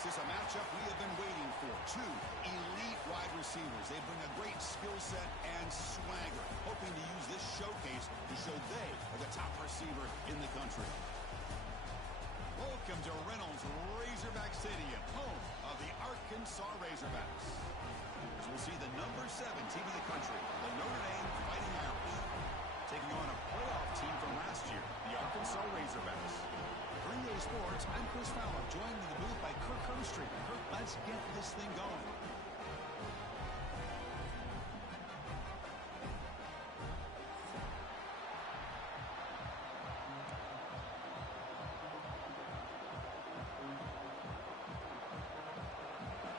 This is a matchup we have been waiting for. Two elite wide receivers. They bring a great skill set and swagger, hoping to use this showcase to show they are the top receiver in the country. Welcome to Reynolds Razorback Stadium, home of the Arkansas Razorbacks. As we'll see the number 7 team in the country, the Notre Dame Fighting Irish, taking on a playoff team from last year, the Arkansas Razorbacks. For EA Sports, I'm Chris Fowler, joined in the booth by Kirk Herbstreit. Kirk, let's get this thing going.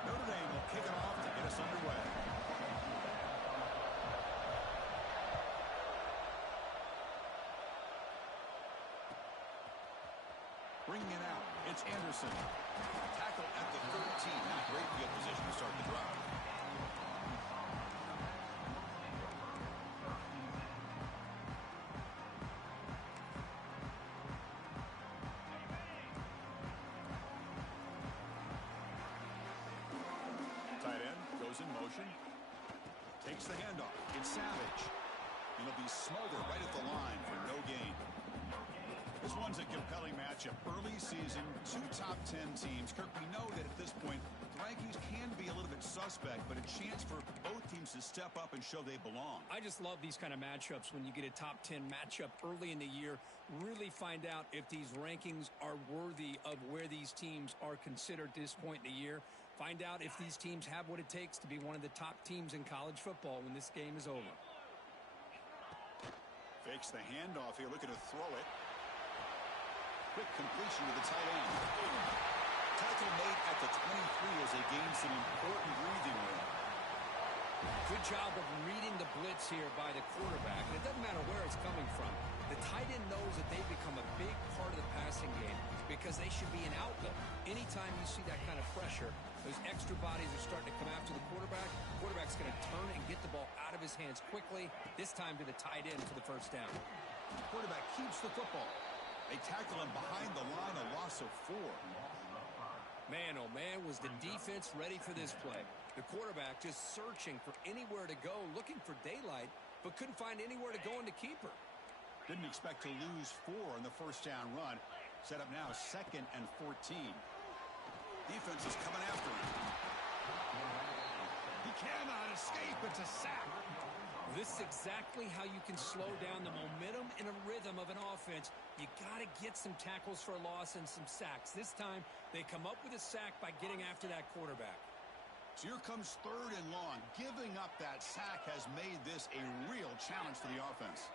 Notre Dame will kick it off to get us underway. Bringing it out, it's Anderson. Tackle at the 13. Not great field position to start the drive. Tight end goes in motion. Takes the handoff. It's Savage. It'll be Smolder right at the line for no gain. This one's a compelling matchup. Early season, 2 top 10 teams. Kirk, we know that at this point, the rankings can be a little bit suspect, but a chance for both teams to step up and show they belong. I just love these kind of matchups when you get a top 10 matchup early in the year. Really find out if these rankings are worthy of where these teams are considered at this point in the year. Find out if these teams have what it takes to be one of the top teams in college football when this game is over. Fakes the handoff here, looking to throw it. Quick completion to the tight end. Tackle made at the 23 as they gain some important breathing room. Good job of reading the blitz here by the quarterback. And it doesn't matter where it's coming from. The tight end knows that they've become a big part of the passing game because they should be an outlet. Anytime you see that kind of pressure, those extra bodies are starting to come after the quarterback. The quarterback's going to turn and get the ball out of his hands quickly, this time to the tight end for the first down. The quarterback keeps the football. They tackle him behind the line, a loss of 4. Man, oh man, was the defense ready for this play. The quarterback just searching for anywhere to go, looking for daylight, but couldn't find anywhere to go in the keeper. Didn't expect to lose 4 on the first down run. Set up now 2nd and 14. Defense is coming after him. He cannot escape. It's a sack. This is exactly how you can slow down the momentum and a rhythm of an offense. You got to get some tackles for a loss and some sacks. This time, they come up with a sack by getting after that quarterback. So here comes 3rd and long. Giving up that sack has made this a real challenge for the offense.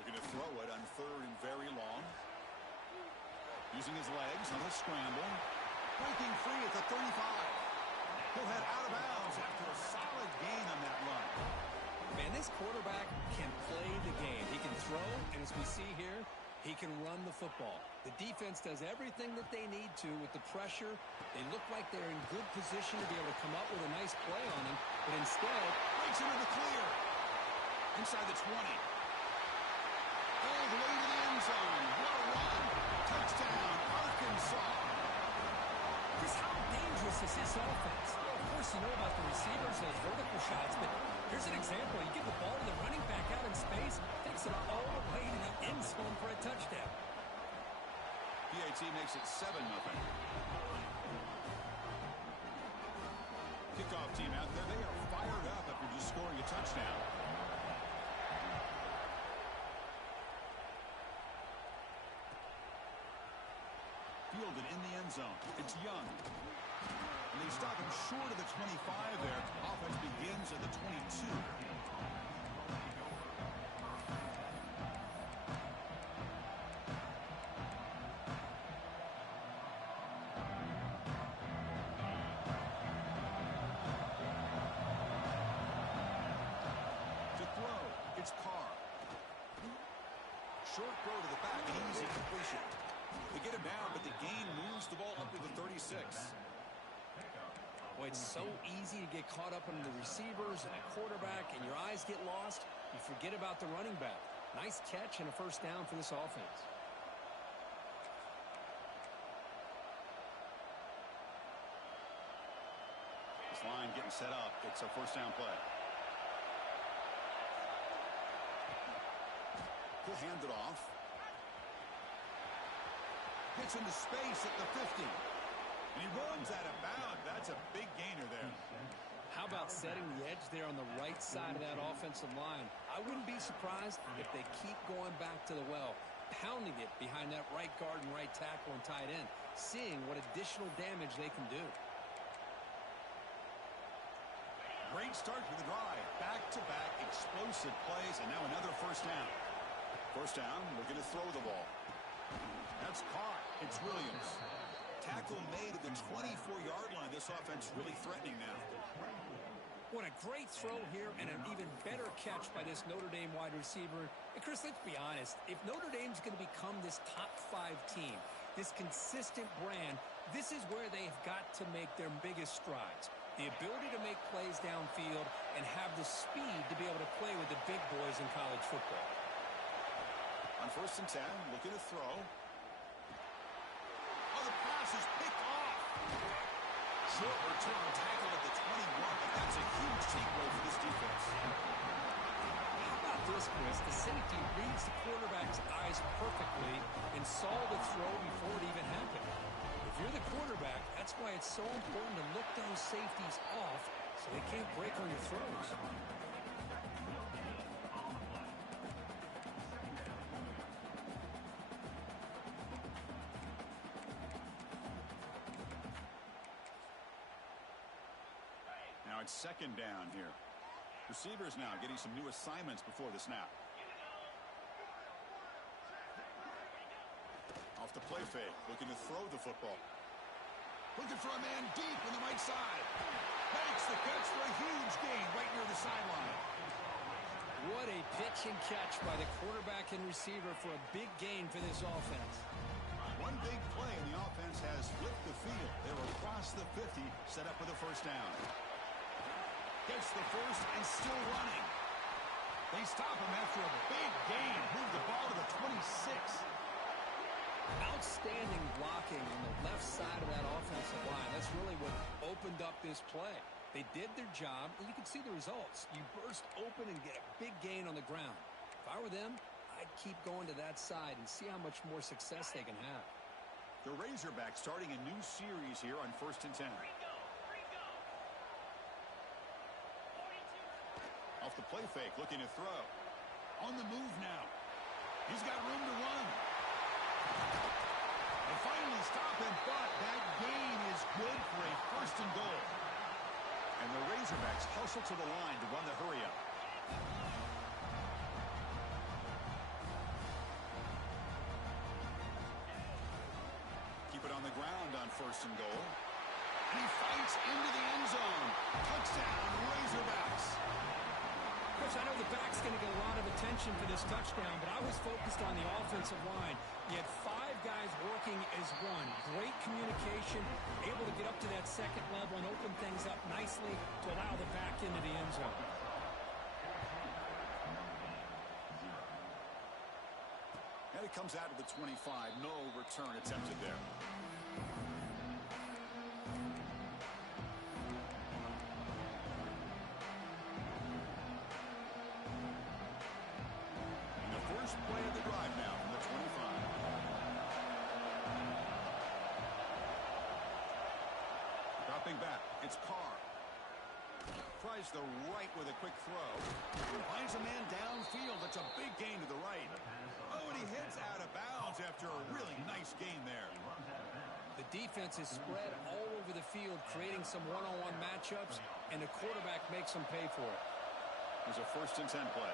Looking to throw it on 3rd and very long. Using his legs on the scramble. Breaking free at the 35. He'll head out of bounds after a solid gain on that run. Man, this quarterback can play the game. He can throw, and as we see here, he can run the football. The defense does everything that they need to with the pressure. They look like they're in good position to be able to come up with a nice play on him, but instead, breaks into the clear. Inside the 20. All the way to the end zone. What a run. Touchdown, Arkansas. Chris, how dangerous is this offense? Well, of course, you know about the receivers, those vertical shots, but here's an example. You give the ball to the running back out in space, takes it all the way to the end zone for a touchdown. PAT makes it 7-0. Kickoff team out there. They are fired up after just scoring a touchdown. Fielded in the end zone. It's Young. And they stop him short of the 25 there. Offense begins at the 22. To throw, it's Carr. Short throw to the back, an easy completion. They get him down, but the gain moves the ball up to the 36. Boy, it's so easy to get caught up in the receivers and the quarterback, and your eyes get lost. You forget about the running back. Nice catch and a first down for this offense. line getting set up. It's a first down play. He'll hand it off. Gets into space at the 50. And he runs out of bounds. That's a big gainer there. How about setting the edge there on the right side of that offensive line? I wouldn't be surprised if they keep going back to the well, pounding it behind that right guard and right tackle and tight end, seeing what additional damage they can do. Great start to the drive. Back-to-back explosive plays, and now another first down. First down, looking to throw the ball. That's caught. It's Williams. Tackle made at the 24-yard line. This offense really threatening now. What a great throw here and an even better catch by this Notre Dame wide receiver. And Chris, let's be honest. If Notre Dame's going to become this top 5 team, this consistent brand, this is where they've got to make their biggest strides. The ability to make plays downfield and have the speed to be able to play with the big boys in college football. On 1st and 10, looking to throw. Oh, the pass is picked off. Short return tackle at the 21, but that's a huge takeaway for this defense. How about this, Chris? The safety reads the quarterback's eyes perfectly and saw the throw before it even happened. If you're the quarterback, that's why it's so important to look those safeties off so they can't break on your throws. Now it's 2nd down here. Receivers now getting some new assignments before the snap. Off the play fake, looking to throw the football. Looking for a man deep on the right side. Makes the catch for a huge gain right near the sideline. What a pitch and catch by the quarterback and receiver for a big gain for this offense. One big play and the offense has flipped the field. They're across the 50, set up with a first down. Gets the first and still running. They stop him after a big gain. Move the ball to the 26. Outstanding blocking on the left side of that offensive line. That's really what opened up this play. They did their job, and you can see the results. You burst open and get a big gain on the ground. If I were them, I'd keep going to that side and see how much more success they can have. The Razorbacks starting a new series here on 1st and 10. Off the play fake, looking to throw. On the move now. He's got room to run. They finally stop him, but that gain is good for a 1st and goal. And the Razorbacks hustle to the line to run the hurry-up. Keep it on the ground on 1st and goal. And he fights into the end zone. Touchdown, Razorbacks. Chris, I know the back's going to get a lot of attention for this touchdown, but I was focused on the offensive line. You had 5 guys working as one. Great communication, able to get up to that 2nd level and open things up nicely to allow the back into the end zone. And it comes out of the 25. No return attempted there. First play of the drive now from the 25. Dropping back, it's Carr. Tries the right with a quick throw. Finds a man downfield. That's a big gain to the right. Oh, and he hits out of bounds after a really nice gain there. The defense is spread all over the field, creating some one-on-one matchups, and the quarterback makes them pay for it. There's a 1st and 10 play.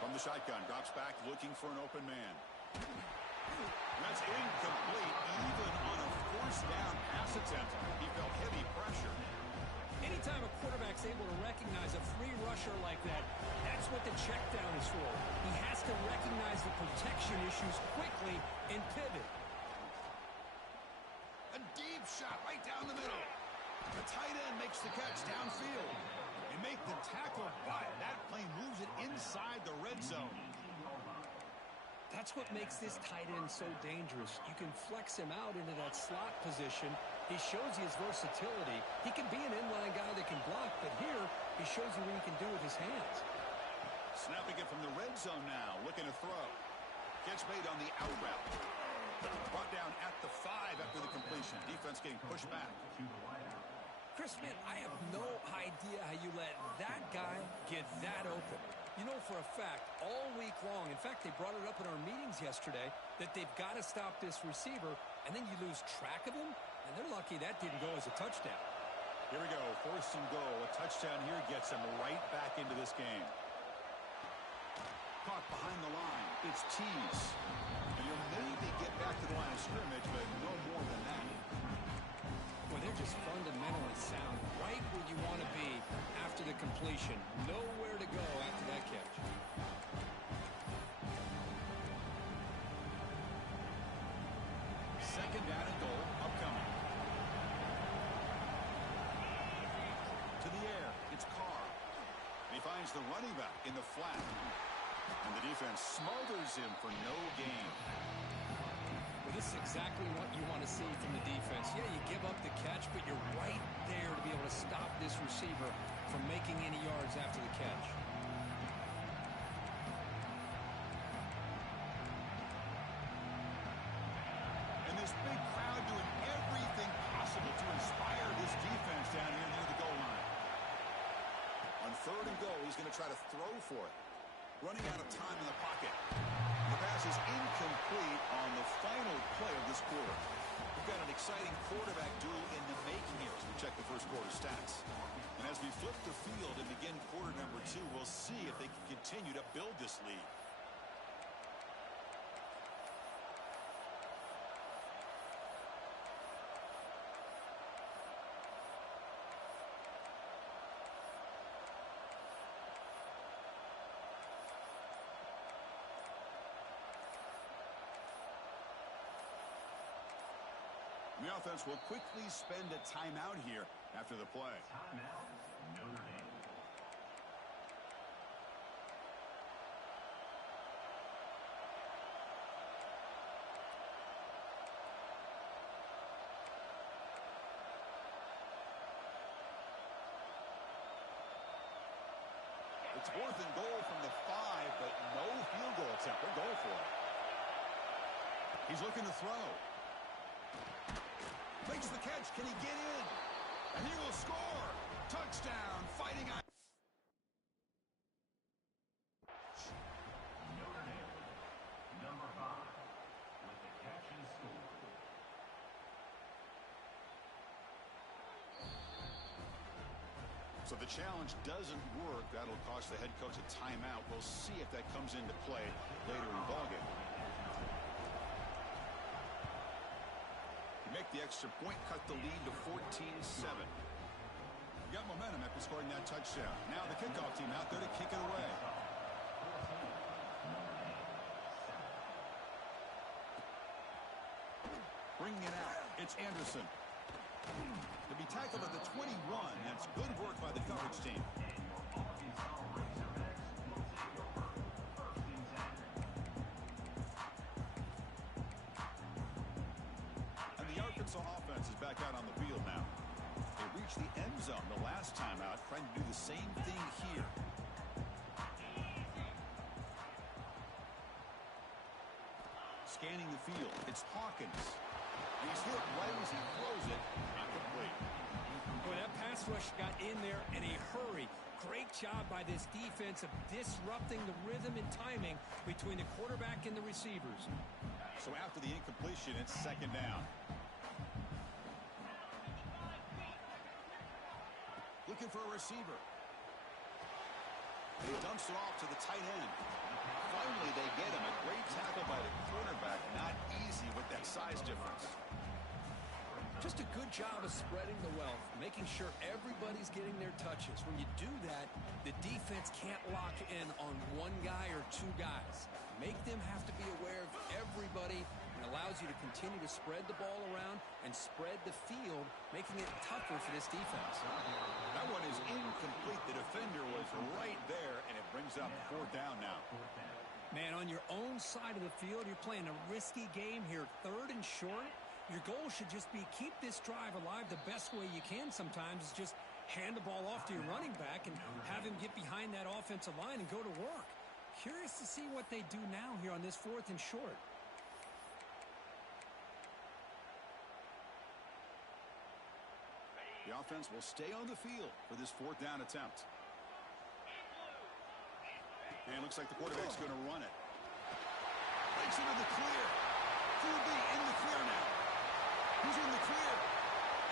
From the shotgun, drops back, looking for an open man. That's incomplete, even on a 4th down pass attempt. He felt heavy pressure. Anytime a quarterback's able to recognize a free rusher like that, that's what the check down is for. He has to recognize the protection issues quickly and pivot. A deep shot right down the middle. The tight end makes the catch downfield. They make the tackle, but that play moves it inside the red zone. That's what makes this tight end so dangerous. You can flex him out into that slot position He shows you his versatility. He can be an inline guy that can block, but here he shows you what he can do with his hands. Snapping it from the red zone now, looking to throw. Catch made on the out route. Brought down at the 5 after the completion. Defense getting pushed back. Chris, man, I have no idea how you let that guy get that open. You know for a fact, all week long, in fact, they brought it up in our meetings yesterday, that they've got to stop this receiver, and then you lose track of him, and they're lucky that didn't go as a touchdown. Here we go, 1st and goal. A touchdown here gets them right back into this game. Caught behind the line. It's Tease. And he'll maybe get back to the line of scrimmage, but no more than that. Well, they're just fundamentally sound, right where you want to be after the completion. Nowhere to go after that catch. Second down and goal upcoming. To the air, it's Carr. And he finds the running back in the flat. And the defense smothers him for no gain. Well, this is exactly what you want to see from the defense. Yeah, you give up the catch, but you're right there to be able to stop this receiver from making any yards after the catch. And this big crowd doing everything possible to inspire this defense down here near the goal line. On 3rd and goal, he's going to try to throw for it. Running out of time in the pocket. The pass is incomplete on the final play of this quarter. We've got an exciting quarterback duel in the making here as we check the first quarter stats. And as we flip the field and begin quarter number 2, we'll see if they can continue to build this lead. The offense will quickly spend a timeout here after the play. Timeout, Notre Dame. It's 4th and goal from the 5, but no field goal attempt. They'll go for it. He's looking to throw. Makes the catch. Can he get in? And he will score. Touchdown. Fighting Irish. Notre Dame, number 5, with the catch and score. So the challenge doesn't work. That'll cost the head coach a timeout. We'll see if that comes into play later in the ballgame. Make the extra point, cut the lead to 14-7. You got momentum after scoring that touchdown. Now the kickoff team out there to kick it away. Bringing it out, it's Anderson. To be tackled at the 21, that's good work by the coverage team. Offense is back out on the field now. They reached the end zone the last time out, trying to do the same thing here. Scanning the field, it's Hawkins. He's hit right as he throws it, not complete. Boy, that pass rush got in there in a hurry. Great job by this defense of disrupting the rhythm and timing between the quarterback and the receivers. So after the incompletion, it's 2nd down. Looking for a receiver. He dumps it off to the tight end. Finally, they get him. A great tackle by the quarterback. Not easy with that size difference. Just a good job of spreading the wealth, making sure everybody's getting their touches. When you do that, the defense can't lock in on one guy or two guys. Make them have to be aware of everybody, and allows you to continue to spread the ball around and spread the field, making it tougher for this defense. That one is incomplete. The defender was right there, and it brings up 4th down now. Man, on your own side of the field, you're playing a risky game here, 3rd and short. Your goal should just be keep this drive alive the best way you can sometimes is just hand the ball off to your running back and have him get behind that offensive line and go to work. Curious to see what they do now here on this 4th and short. The offense will stay on the field for this 4th down attempt. And it looks like the quarterback's going to run it. Breaks into the clear. QB in the clear now. He's in the clear.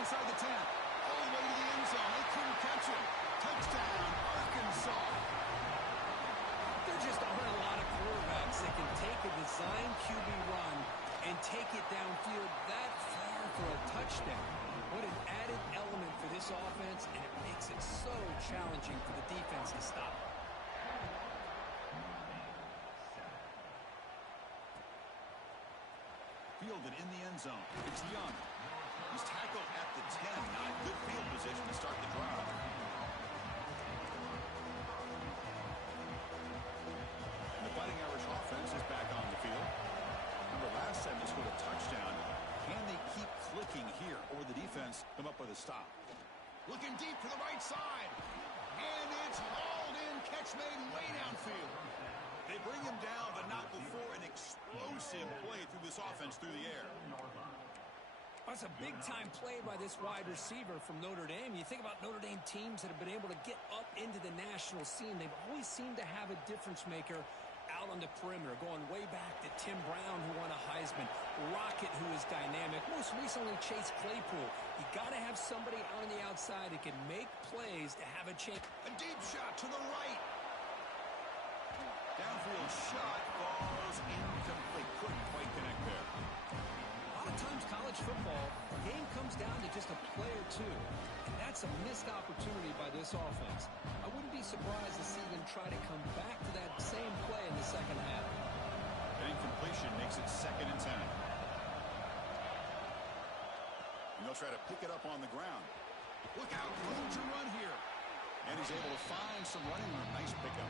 Inside the 10. All the way to the end zone. They couldn't catch him. Touchdown, Arkansas. There just aren't a lot of quarterbacks that can take a design QB run and take it downfield that far for a touchdown. What an added element for this offense, and it makes it so challenging for the defense to stop. Fielded in the end zone. It's Young. He's tackled at the 10. Not good field position to start the drive. And the Fighting Irish offense is back on the field. Remember, last time they scored a touchdown. Can they keep clicking here, or the defense come up with a stop? Looking deep to the right side. And it's hauled in. Catch made way downfield. They bring him down, but not before an explosive play through this offense through the air. That's a big-time play by this wide receiver from Notre Dame. You think about Notre Dame teams that have been able to get up into the national scene. They've always seemed to have a difference maker out on the perimeter, going way back to Tim Brown, who won a Heisman, Rocket, who is dynamic, most recently Chase Claypool. You got to have somebody out on the outside that can make plays to have a chance. A deep shot to the right. Downfield shot falls incomplete. Couldn't quite connect there. A lot of times college football, the game comes down to just a play or two. And that's a missed opportunity by this offense. I wouldn't be surprised to see them try to come back to that same play in the second half. An incompletion makes it 2nd and 10. And they'll try to pick it up on the ground. Look out, room to run here. And he's able to find some running room. Nice pickup.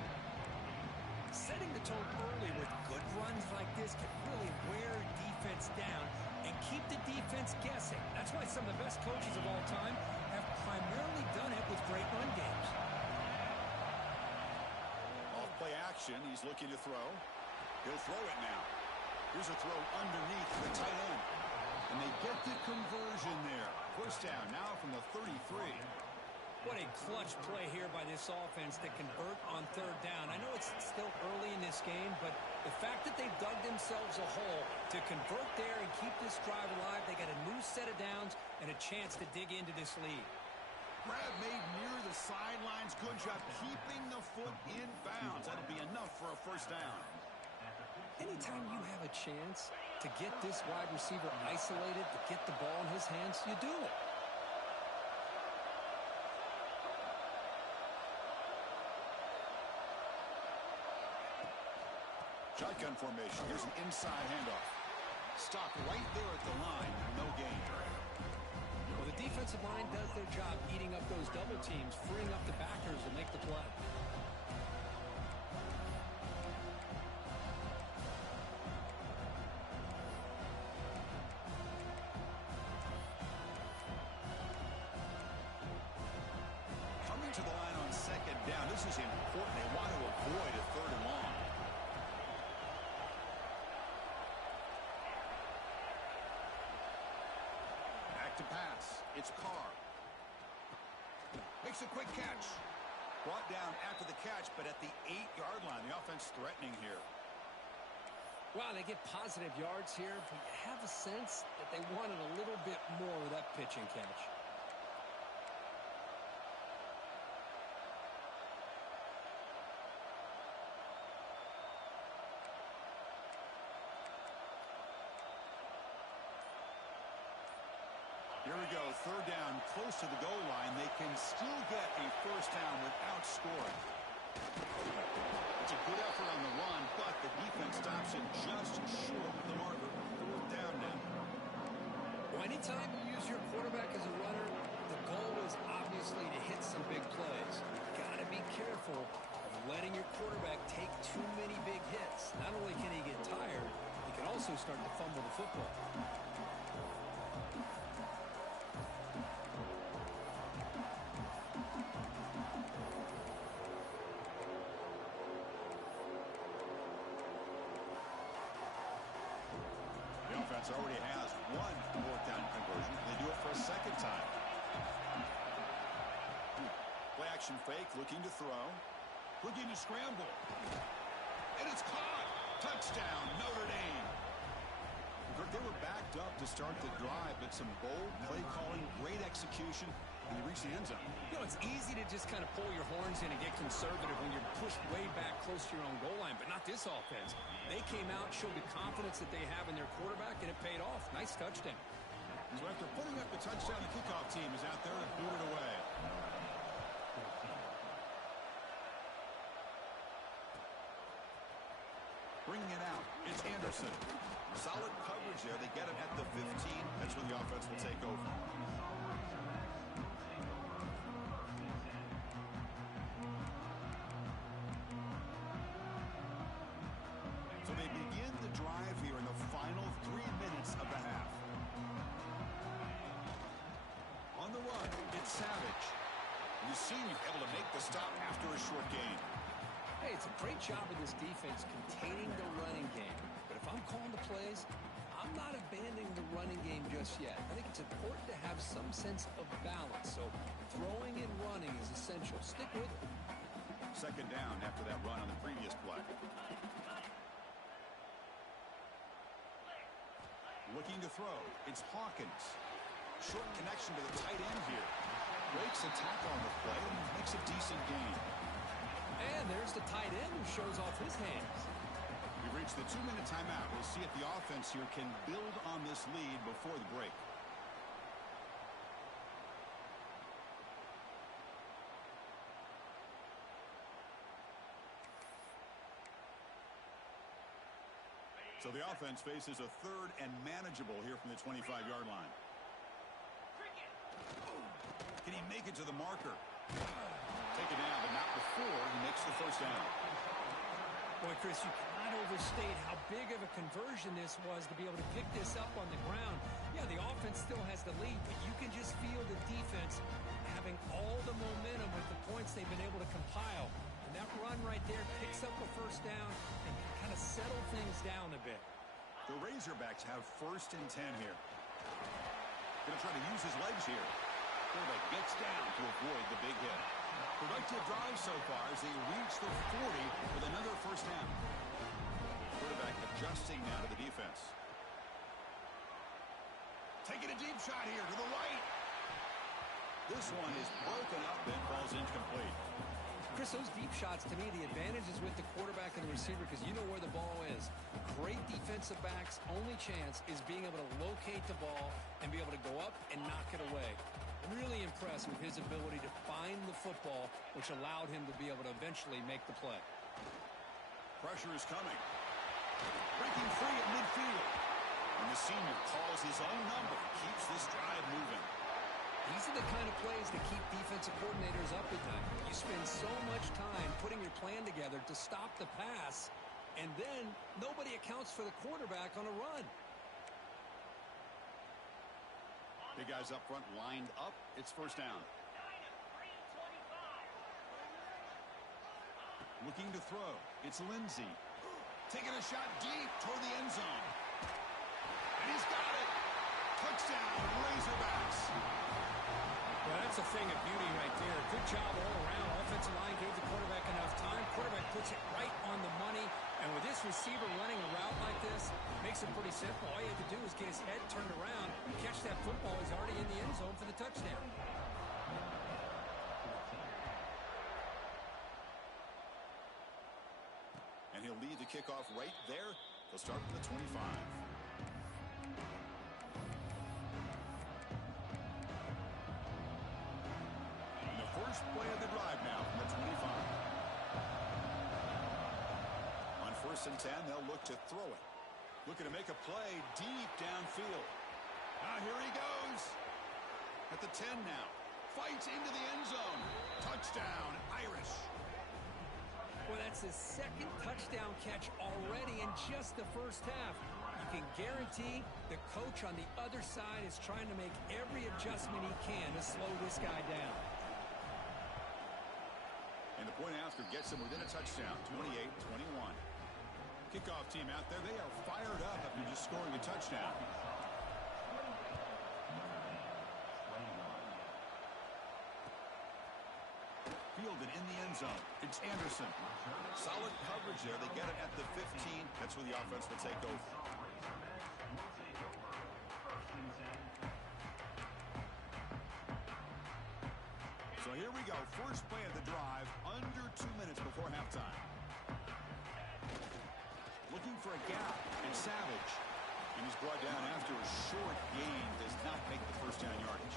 Setting the tone early with good runs like this can really wear defense down and keep the defense guessing. That's why some of the best coaches of all time have primarily done it with great run games. Off play action, he's looking to throw. He'll throw it now. Here's a throw underneath the tight end. And they get the conversion there. 1st down now from the 33. What a clutch play here by this offense to convert on 3rd down. I know it's still early in this game, but the fact that they've dug themselves a hole to convert there and keep this drive alive, they got a new set of downs and a chance to dig into this lead. Grab made near the sidelines. Good job keeping the foot in bounds. That'll be enough for a 1st down. Anytime you have a chance to get this wide receiver isolated, to get the ball in his hands, you do it. Shotgun formation. Here's an inside handoff. Stopped right there at the line. No gain. Well, the defensive line does their job eating up those double teams, freeing up the backers to make the play. Coming to the line on 2nd down. This is important. They want to avoid a 3rd and long. To pass. It's Carr. Makes a quick catch. Brought down after the catch, but at the 8-yard line. The offense threatening here. Wow, they get positive yards here, but you have a sense that they wanted a little bit more with that pitch and catch. Here we go, 3rd down, close to the goal line. They can still get a 1st down without scoring. It's a good effort on the run, but the defense stops him just short of the marker. 4th down now. Well, anytime you use your quarterback as a runner, the goal is obviously to hit some big plays. You've got to be careful of letting your quarterback take too many big hits. Not only can he get tired, he can also start to fumble the football. offense already has one fourth down conversion. They do it for a second time. Play action fake, looking to throw. Looking to scramble. And it's caught. Touchdown, Notre Dame. They were backed up to start the drive, but some bold play calling, great execution, and they reached the end zone. You know, it's easy to just kind of pull your horns in and get conservative when you're pushed way back close to your own goal line, but not this offense. They came out, showed the confidence that they have in their quarterback, and it paid off. Nice touchdown. So after putting up the touchdown, the kickoff team is out there to boot it away. Bringing it out, it's Anderson. Solid coverage there. They get him at the 15. That's where the offense will take over. So they begin the drive here in the final 3 minutes of the half. On the run, it's Savage. The senior able to make the stop after a short gain. Hey, it's a great job of this defense containing the running game. But if I'm calling the plays, I'm not abandoning the running game just yet. I think it's important to have some sense of balance. So throwing and running is essential. Stick with it. Second down after that run on the previous play. Looking to throw. It's Hawkins. Short connection to the tight end here. Breaks a tackle on the play and makes a decent gain. And there's the tight end who shows off his hands. We've reached the 2-minute timeout. We'll see if the offense here can build on this lead before the break. So the offense faces a third and manageable here from the 25-yard line. Can he make it to the marker? Take it down, but not before he makes the first down. Boy, Chris, you cannot overstate how big of a conversion this was to be able to pick this up on the ground. Yeah, the offense still has the lead, but you can just feel the defense having all the momentum with the points they've been able to compile. And that run right there picks up a first down and can kind of settle things down a bit. The Razorbacks have 1st and 10 here. Going to try to use his legs here. Quarterback gets down to avoid the big hit. Productive drive so far as they reach the 40 with another first down. Quarterback adjusting now to the defense. Taking a deep shot here to the right. This one is broken up and falls incomplete. Chris, those deep shots, to me, the advantage is with the quarterback and the receiver because you know where the ball is. Great defensive backs' only chance is being able to locate the ball and be able to go up and knock it away. Really impressed with his ability to find the football, which allowed him to be able to eventually make the play. Pressure is coming. Breaking free at midfield. And the senior calls his own number, keeps this drive moving. These are the kind of plays that keep defensive coordinators up at night. You spend so much time putting your plan together to stop the pass, and then nobody accounts for the quarterback on a run. Big guys up front lined up. It's first down. Looking to throw. It's Lindsey. Taking a shot deep toward the end zone. And he's got it. Touchdown, Razorbacks. Well, that's a thing of beauty right there. Good job all around. Offensive line gave the quarterback enough time. Quarterback puts it right on the money. And with this receiver running a route like this, makes it pretty simple. All you have to do is get his head turned around, catch that football. He's already in the end zone for the touchdown. And he'll lead the kickoff right there. They'll start from the 25. First play of the drive now from the 25. On 1st and 10, they'll look to throw it. Looking to make a play deep downfield. Here he goes. At the 10 now. Fights into the end zone. Touchdown, Irish. Well, that's his 2nd touchdown catch already in just the first half. You can guarantee the coach on the other side is trying to make every adjustment he can to slow this guy down. And the point after gets him within a touchdown, 28-21. Kickoff team out there, they are fired up after just scoring a touchdown. Fielded in the end zone. It's Anderson. Solid coverage there. They get it at the 15. That's where the offense will take over. So here we go. First play of the drive. Under 2 minutes before halftime. Looking for a gap. It's Savage. And he's brought down after a short gain. Does not make the first down yardage.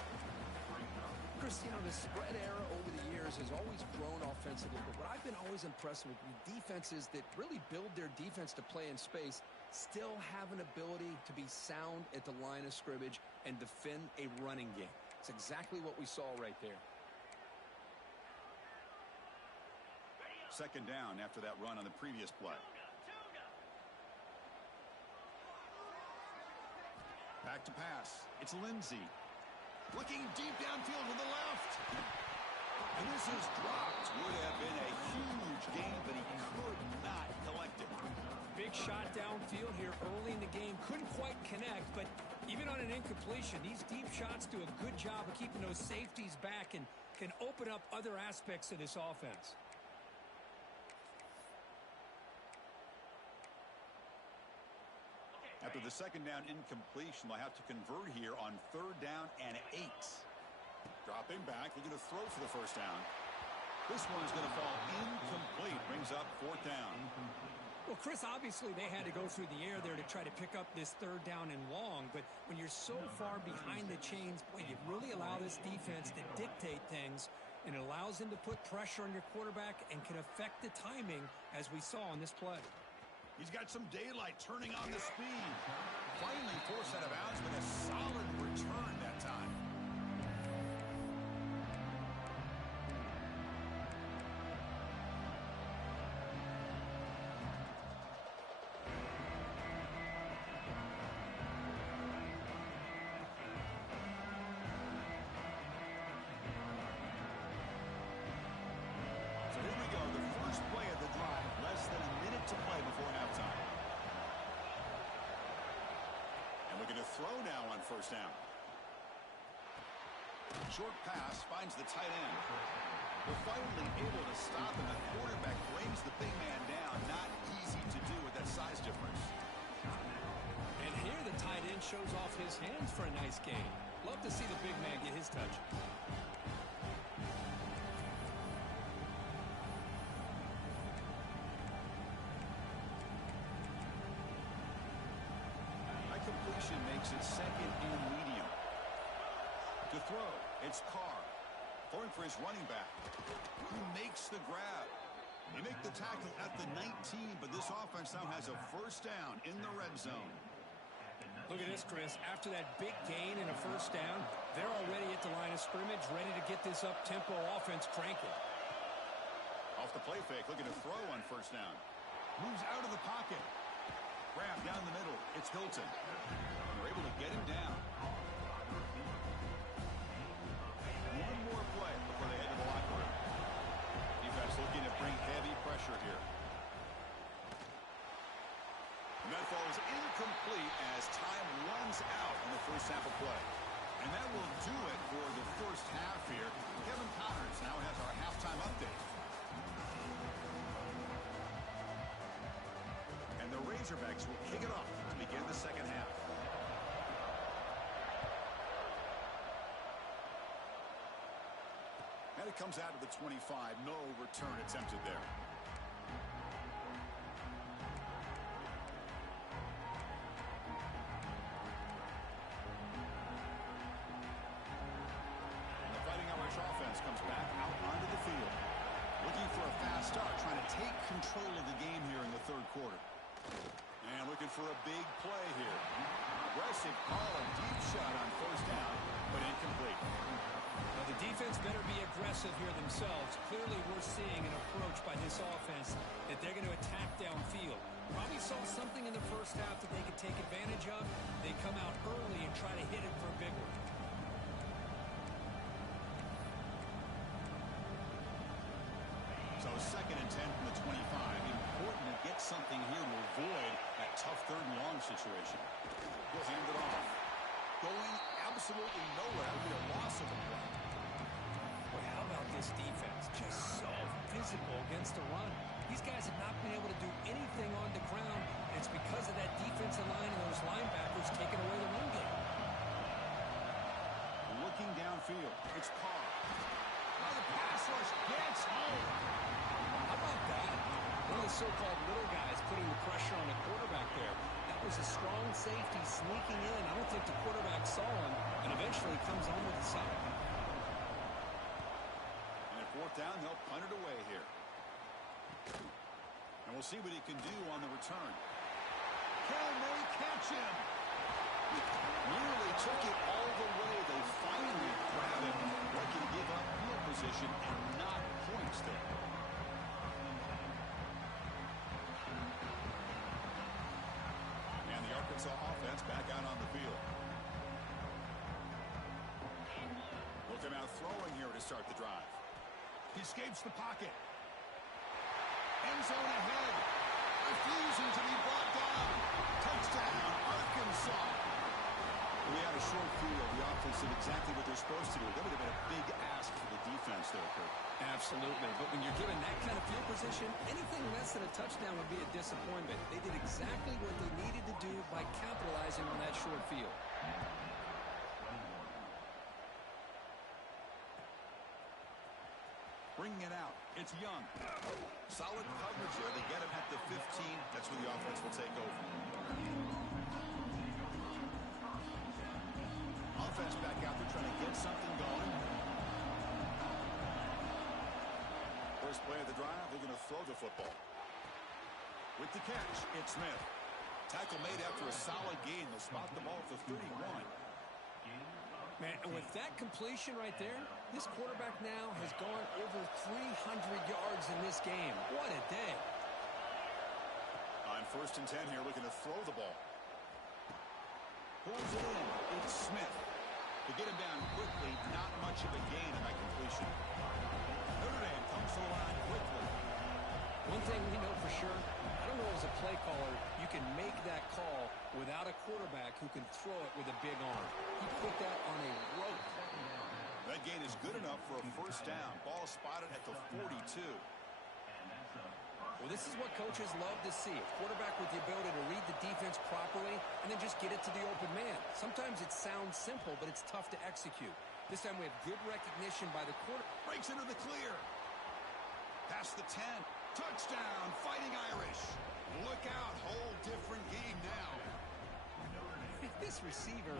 Chris, you know, the spread era over the years has always grown offensively, but what I've been always impressed with defenses that really build their defense to play in space still have an ability to be sound at the line of scrimmage and defend a running game. It's exactly what we saw right there. Second down after that run on the previous play. Back to pass. It's Lindsey. Looking deep downfield to the left. And this is dropped. Would have been a huge gain, but he could not collect it. Big shot downfield here early in the game. Couldn't quite connect, but even on an incompletion, these deep shots do a good job of keeping those safeties back and can open up other aspects of this offense. After the second down incompletion, they'll have to convert here on third down and 8. Dropping back, looking to throw for the first down. This one's going to fall incomplete. Brings up fourth down. Well, Chris, obviously they had to go through the air there to try to pick up this third down and long, but when you're so far behind the chains, boy, you really allow this defense to dictate things, and it allows them to put pressure on your quarterback and can affect the timing, as we saw on this play. He's got some daylight turning on the speed. Finally forced out of bounds, but a solid return that time. So here we go, the first play of the drive. Less than a minute to play before halftime. And we're going to throw now on first down. Short pass finds the tight end. We're finally able to stop him. The quarterback brings the big man down. Not easy to do with that size difference. And here the tight end shows off his hands for a nice gain. Love to see the big man get his touch. Completion makes it second and medium. To throw, it's Carr. Throwing for his running back. He makes the grab. They make the tackle at the 19, but this offense now has a first down in the red zone. Look at this, Chris. After that big gain and a first down, they're already at the line of scrimmage, ready to get this up-tempo offense cranking. Off the play fake, looking to throw on first down. Moves out of the pocket. Grab down the middle. It's Hilton. They're able to get him down. One more play before they head to the locker room. Defense looking to bring heavy pressure here. And that falls incomplete as time runs out on the first half of play. And that will do it for the first half here. Kevin Connors now has our halftime update. The Razorbacks will kick it off to begin the second half. And it comes out of the 25. No return attempted there. And the Fighting Irish offense comes back out onto the field. Looking for a fast start, trying to take control of the game here in the third quarter. And looking for a big play here. Aggressive call, a deep shot on first down, but incomplete. Now the defense better be aggressive here themselves. Clearly we're seeing an approach by this offense that they're going to attack downfield. Probably saw something in the first half that they could take advantage of. They come out early and try to hit it for a big one. So second and 10 from the 25. Important to get something here to avoid situation. He'll hand it off. Going absolutely nowhere. That would be a loss of a play. Boy, how about this defense? Just so physical against the run. These guys have not been able to do anything on the ground, and it's because of that defensive line and those linebackers taking away the run game. Looking downfield, it's Carr. Now the pass rush gets home. How about that? One of the so-called little guys putting the pressure on the quarterback there. That was a strong safety sneaking in. I don't think the quarterback saw him, and eventually comes home with the sack. And at fourth down, they'll punt it away here. And we'll see what he can do on the return. Can they catch him? Nearly took it all the way. They finally grab him. Lucky to give up field position and not points there. And the Arkansas offense back out on the field. Look him out throwing here to start the drive. He escapes the pocket. End zone ahead. Refusing to be brought down. Touchdown, Arkansas. We had a short field. The offense did exactly what they're supposed to do. That would have been a big ask for the defense there, Kurt. Absolutely. But when you're given that kind of field position, anything less than a touchdown would be a disappointment. They did exactly what they needed to do by capitalizing on that short field. Bringing it out. It's Young. Solid coverage there. They get him at the 15. That's where the offense will take over. Offense back out there trying to get something going. First play of the drive, they're going to throw the football. With the catch, it's Smith. Tackle made after a solid gain. They'll spot the ball at the 31. Man, and with that completion right there, this quarterback now has gone over 300 yards in this game. What a day. On 1st and 10 here, looking to throw the ball. Pulls it in. It's Smith. To get him down quickly, not much of a gain in that completion. Notre Dame comes to the line quickly. One thing we know for sure, I don't know as a play caller, you can make that call without a quarterback who can throw it with a big arm. He put that on a rope. That gain is good enough for a first down. Ball spotted at the 42. Well, this is what coaches love to see. A quarterback with the ability to read the defense properly and then just get it to the open man. Sometimes it sounds simple, but it's tough to execute. This time we have good recognition by the quarterback. Breaks into the clear. Past the 10. Touchdown, Fighting Irish. Look out, whole different game now. This receiver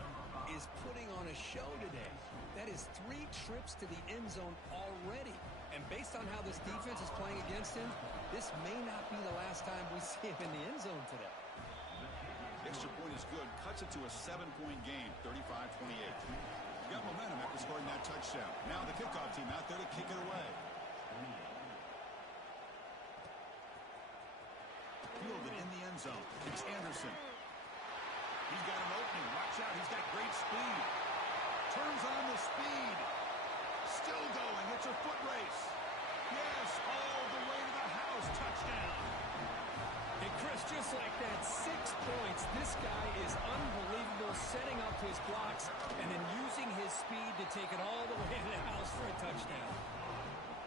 is putting on a show today. That is 3 trips to the end zone already. And based on how this defense is playing against him, this may not be the last time we see him in the end zone today. The extra point is good. Cuts it to a 7-point game, 35-28. Got momentum after scoring that touchdown. Now the kickoff team out there to kick it away. Fielded in the end zone. It's Anderson. He's got an opening. Watch out. He's got great speed. Turns on the speed. Still going. It's a foot race. Yes, all the way to the house. Touchdown. And Chris, just like that, 6 points. This guy is unbelievable, setting up his blocks and then using his speed to take it all the way to the house for a touchdown.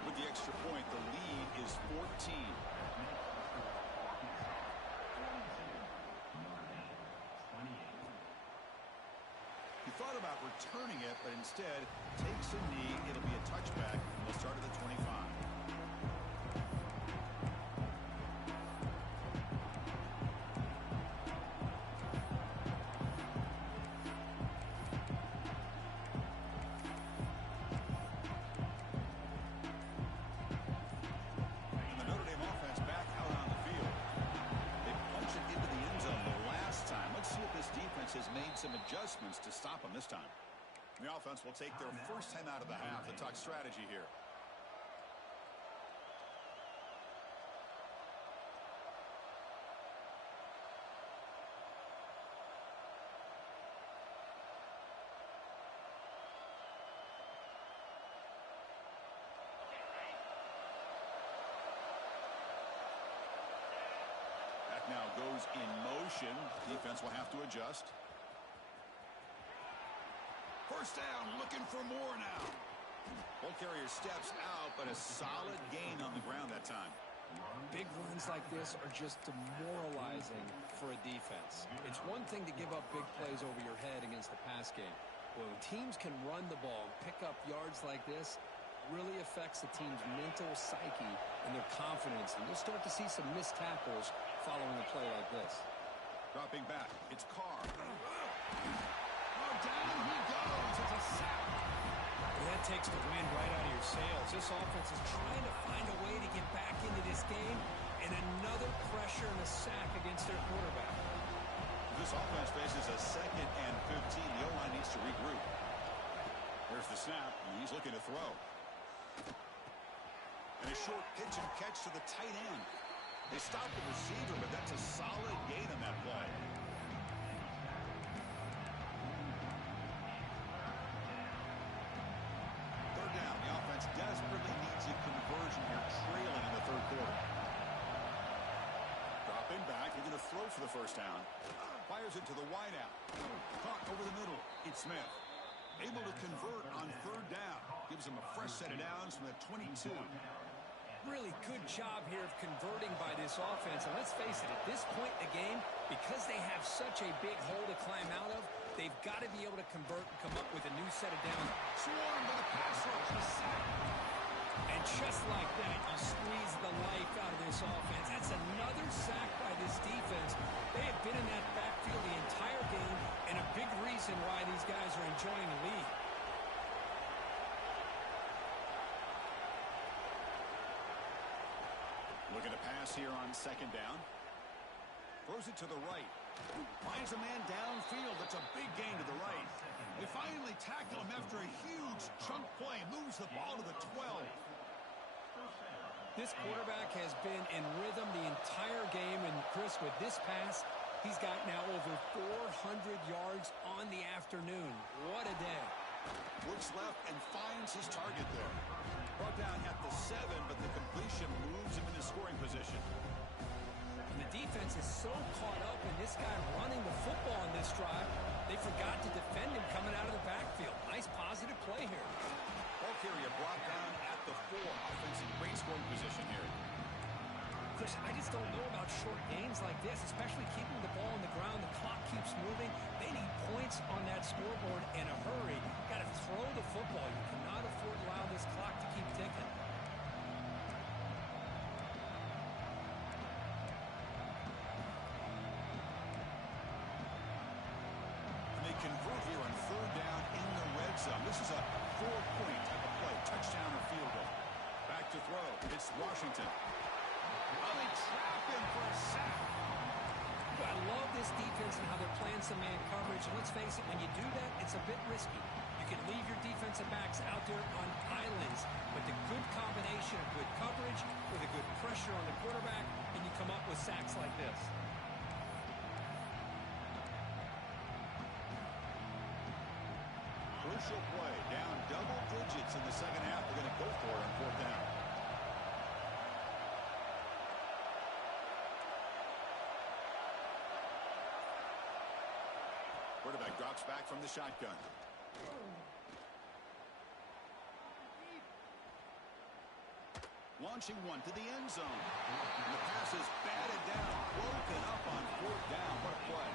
With the extra point, the lead is 14. He thought about returning it, but instead takes a knee. It'll be a touchback. They'll start at the 25. And the Notre Dame offense back out on the field. They punch it into the end zone the last time. Let's see if this defense has made some adjustments to stop them this time. The offense will take their first time out of the half. The talk strategy here. Back now goes in motion. Defense will have to adjust. First down, looking for more now. Ball carrier steps out, but a solid gain on the ground that time. Big runs like this are just demoralizing for a defense. It's one thing to give up big plays over your head against the pass game. But when teams can run the ball and pick up yards like this, really affects the team's mental psyche and their confidence. And you'll start to see some missed tackles following a play like this. Dropping back, it's Carr. Oh, down he goes. It's a sack. Well, that takes the wind right out of your sails. This offense is trying to find a way to get back into this game, and another pressure and a sack against their quarterback. This offense faces a 2nd and 15. The O-line needs to regroup. There's the snap, and he's looking to throw. And a short pitch and catch to the tight end. They stopped the receiver, but that's a solid gain on that play. Third down. The offense desperately needs a conversion here, trailing in the third quarter. Dropping back, they're going to throw for the first down. Fires it to the wideout. Caught over the middle. It's Smith. Able to convert on third down. Gives him a fresh set of downs from the 22. Really good job here of converting by this offense. And let's face it, at this point in the game, because they have such a big hole to climb out of, they've got to be able to convert and come up with a new set of downs. Swarmed by the pass rush. A sack. And just like that, you squeeze the life out of this offense. That's another sack by this defense. They have been in that backfield the entire game, and a big reason why these guys are enjoying the lead. Looking to pass here on second down. Throws it to the right. Finds a man downfield. That's a big gain to the right. They finally tackle him after a huge chunk play. Moves the ball to the 12. This quarterback has been in rhythm the entire game, and Chris, with this pass, he's got now over 400 yards on the afternoon. What a day. Looks left and finds his target there. Brought down at the 7, but the completion moves him into scoring position. And the defense is so caught up in this guy running the football in this drive, they forgot to defend him coming out of the backfield. Nice positive play here. Ball carrier brought down at the 4. Offense in great scoring position here. Chris, I just don't know about short gains like this, especially keeping the ball on the ground. The clock keeps moving. They need points on that scoreboard in a hurry. Got to throw the football. You cannot afford to allow this clock to keep ticking. And they convert here on third down in the red zone. This is a 4-point type of play. Touchdown or field goal. Back to throw. It's Washington. Well, they trap him for a sack. Well, I love this defense and how they're playing some man coverage. And let's face it, when you do that, it's a bit risky. You can leave your defensive backs out there on islands, but the good combination of good coverage with a good pressure on the quarterback, and you come up with sacks like this. Crucial play. Down double digits in the second half. They're going to go for it on fourth down. Quarterback drops back from the shotgun. Launching one to the end zone. And the pass is batted down, broken up on fourth down. What a play.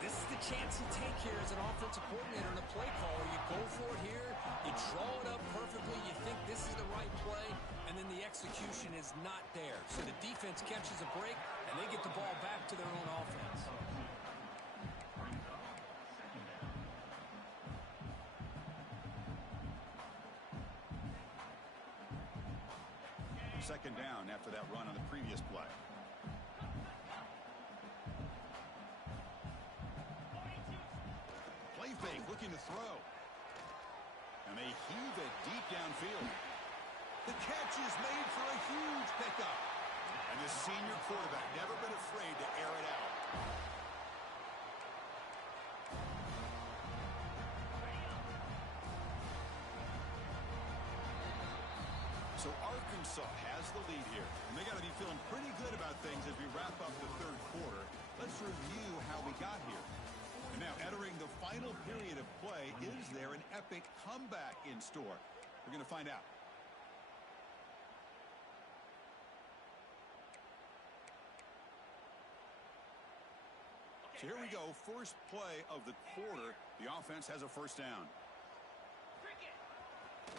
This is the chance you take here as an offensive coordinator and a play caller. You go for it here, you draw it up perfectly, you think this is the right play, and then the execution is not there. So the defense catches a break, and they get the ball back to their own offense. Second down after that run on the previous play. Play fake, looking to throw. And they heave it deep downfield. The catch is made for a huge pickup. And the senior quarterback never been afraid to air it out. So Arkansas has the lead here. And they got to be feeling pretty good about things as we wrap up the third let's review how we got here. And now entering the final period of play, is there an epic comeback in store? We're going to find out. So here we go, first play of the quarter. The offense has a first down.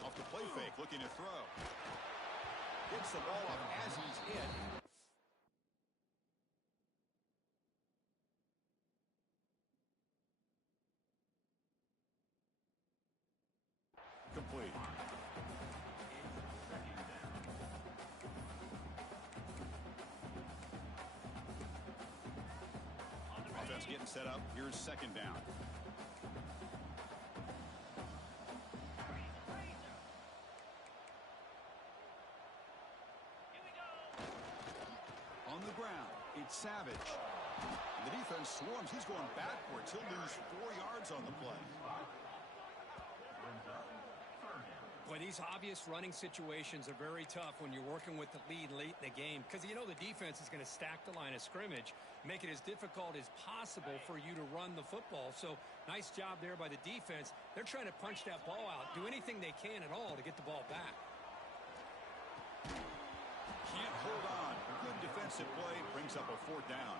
Off the play fake, looking to throw. Gets the ball up as he's hit. Complete. Offense getting set up. Here's second down. On the ground, it's Savage. And the defense swarms. He's going backwards. He'll lose 4 yards on the play. Boy, these obvious running situations are very tough when you're working with the lead late in the game, because you know the defense is going to stack the line of scrimmage, make it as difficult as possible for you to run the football. So nice job there by the defense. They're trying to punch that ball out, do anything they can at all to get the ball back. Can't hold on. Good defensive play brings up a fourth down.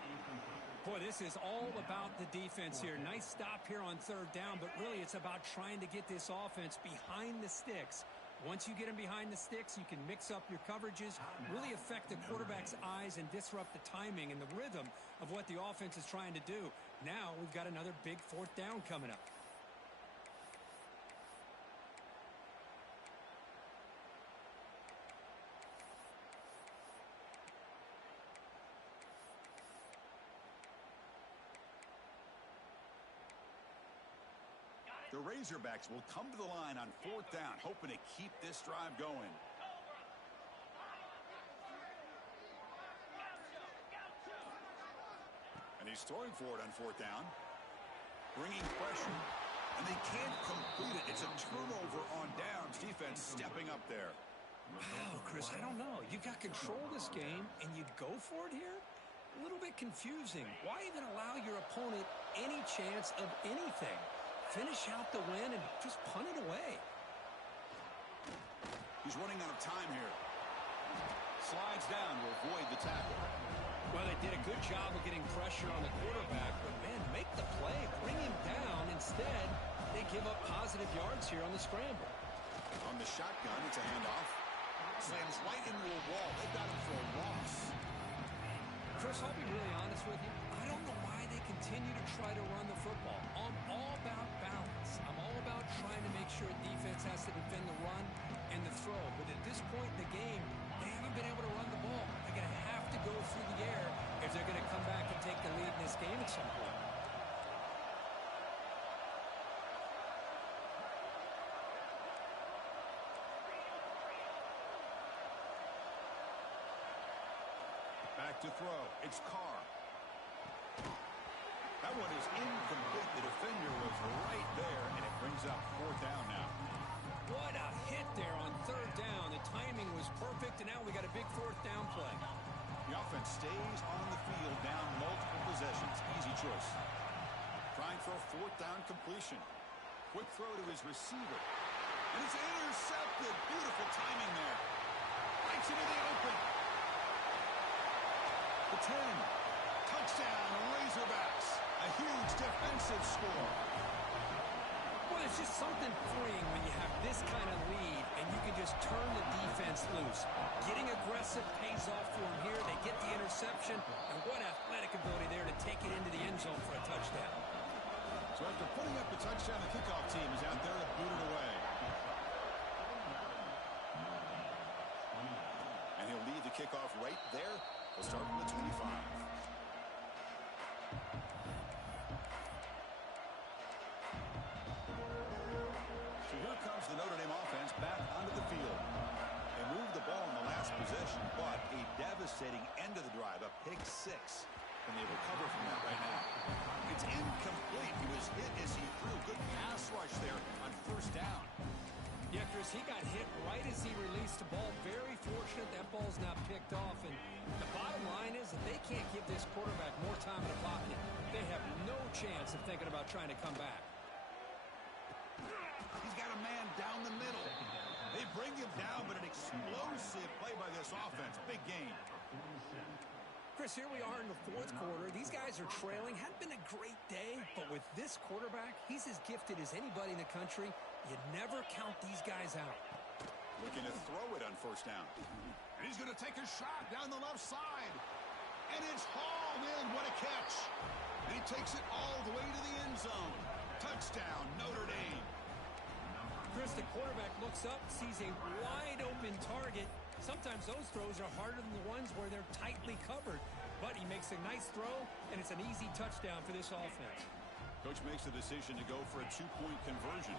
Boy, this is all about the defense here. Nice stop here on third down, but really it's about trying to get this offense behind the sticks. Once you get them behind the sticks, you can mix up your coverages, really affect the quarterback's eyes and disrupt the timing and the rhythm of what the offense is trying to do. Now we've got another big fourth down coming up. The Razorbacks will come to the line on fourth down, hoping to keep this drive going. And he's throwing for it on fourth down. Bringing pressure. And they can't complete it. It's a turnover on downs. Defense stepping up there. Wow, Chris, I don't know. You've got control of this game, and you go for it here? A little bit confusing. Why even allow your opponent any chance of anything? Finish out the win and just punt it away. He's running out of time here. Slides down to avoid the tackle. Well, they did a good job of getting pressure on the quarterback, but man, make the play, bring him down. Instead, they give up positive yards here on the scramble. On the shotgun, it's a handoff. Slams right into a wall. They've got him for a loss. Chris, I'll be really honest with you. I don't know why they continue to try to run the football. I'm all about balance. I'm all about trying to make sure defense has to defend the run and the throw. But at this point in the game, they haven't been able to run the ball. They're going to have to go through the air if they're going to come back and take the lead in this game at some point. Back to throw. It's Carr. That one is incomplete. The defender was right there, and it brings up fourth down now. What a hit there on third down. The timing was perfect, and now we got a big fourth down play. The offense stays on the field, down multiple possessions. Easy choice. Trying for a fourth down completion. Quick throw to his receiver. And it's intercepted. Beautiful timing there. Right into the open. The 10. Touchdown, Razorbacks. A huge defensive score. Well, it's just something freeing when you have this kind of lead and you can just turn the defense loose. Getting aggressive pays off for them here. They get the interception, and what athletic ability there to take it into the end zone for a touchdown. So after putting up the touchdown, the kickoff team is out there to boot it away. And he'll lead the kickoff right there. We'll start from the 25. So here comes the Notre Dame offense back onto the field. They moved the ball in the last possession, but a devastating end of the drive, a pick six. And they recover from that right now. It's incomplete. He was hit as he threw. Good pass rush there on first down. Yeah, Chris, he got hit right as he released the ball. Very fortunate that ball's not picked off. And the bottom line is that they can't give this quarterback more time in the pocket. chance of thinking about trying to come back. He's got a man down the middle. They bring him down, but an explosive play by this offense. Big game. Chris, here we are in the fourth quarter. These guys are trailing. Hadn't been a great day, but with this quarterback, he's as gifted as anybody in the country. You never count these guys out. Looking to throw it on first down. And he's going to take a shot down the left side. And it's hauled in. What a catch. And he takes it all the way to the end zone. Touchdown, Notre Dame. Chris, the quarterback looks up, sees a wide-open target. Sometimes those throws are harder than the ones where they're tightly covered. But he makes a nice throw, and it's an easy touchdown for this offense. Coach makes the decision to go for a two-point conversion.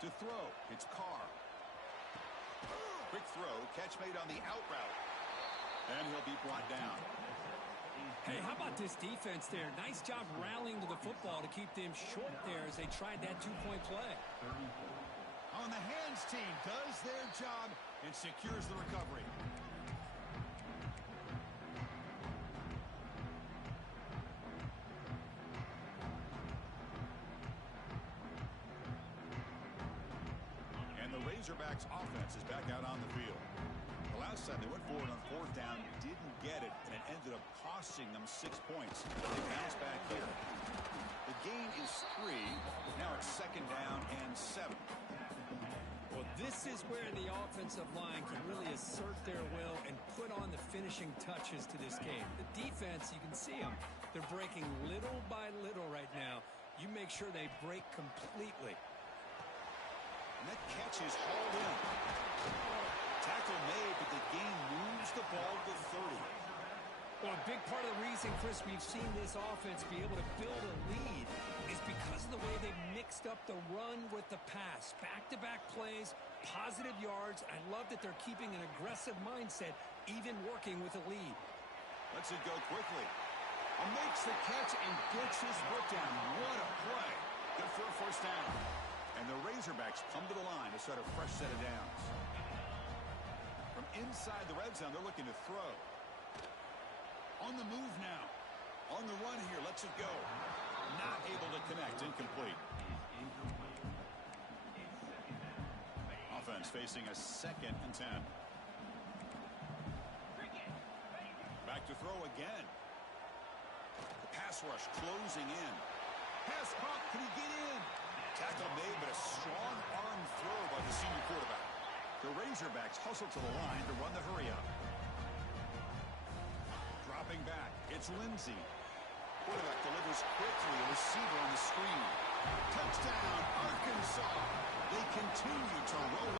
To throw, it's Carr. Quick throw, catch made on the out route. And he'll be brought down. Hey, how about this defense there? Nice job rallying to the football to keep them short there as they tried that two-point play. On the hands team does their job and secures the recovery. And the Razorbacks offense is back out on the field. The last time they went forward on fourth down, didn't get it, and it ended up costing them 6 points. They bounce back here. The gain is 3. Now it's second down and 7. Well, this is where the offensive line can really assert their will and put on the finishing touches to this game. The defense, you can see them. They're breaking little by little right now. You make sure they break completely. And that catch is hauled in. Tackle made, but the game moves the ball to 30. Well, a big part of the reason, Chris, we've seen this offense be able to build a lead is because of the way they've mixed up the run with the pass. Back-to-back plays, positive yards. I love that they're keeping an aggressive mindset, even working with a lead. Lets it go quickly. And makes the catch and gets his foot down. What a play. Good for a first down. And the Razorbacks come to the line to start a fresh set of downs. From inside the red zone, they're looking to throw. On the move now. On the run here. Lets it go. Not able to connect. Incomplete. Offense facing a 2nd and 10. Back to throw again. The pass rush closing in. Pass caught. Can he get in? Tackle made, but a strong arm throw by the senior quarterback. The Razorbacks hustle to the line to run the hurry up. Dropping back. It's Lindsey. Quarterback delivers quickly. A receiver on the screen. Touchdown, Arkansas. They continue to roll.